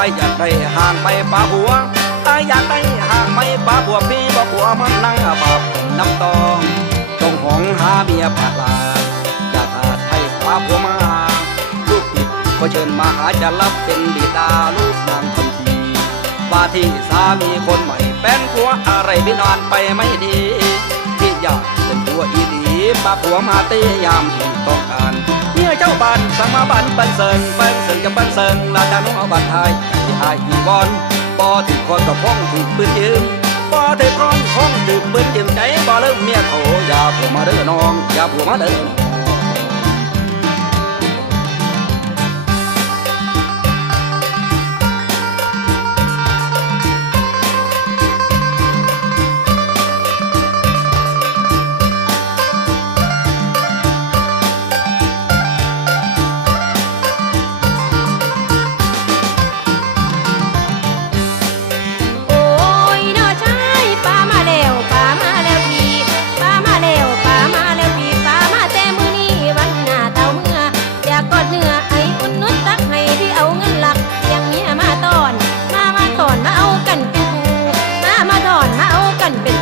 ายอยากได้ห่างไปป้าบัวอายอยากได้ห่างไปป้าบัวพี่บอกบัวมันนั่งอาบาบน้ำตองจงหองหาเมียปากลาอยากอาจให้ป้าบัวมาลูกติดก็เชิญมาหาจะรับเป็นบิดาลูกนางทันทีว่าที่สามีคนใหม่เป็นผัวอะไรพี่นอนไปไม่ดีที่อยากเป็นผัวอีหลีป้าผัวมาเตยยามที่ต้องการ บันสมาบันปันเซิงปันเซิงกับปันเซิงลาจาน้องเอาบันไทยที่อายอีวอนปอถึงคนกับพ้องถึงปืนยืมปอถึงคนพ้องถึงปืนยืมใจบ่เลิกเมียโถอย่าผัวมาเด้อน้องอย่าผัวมาเด้อ one minute.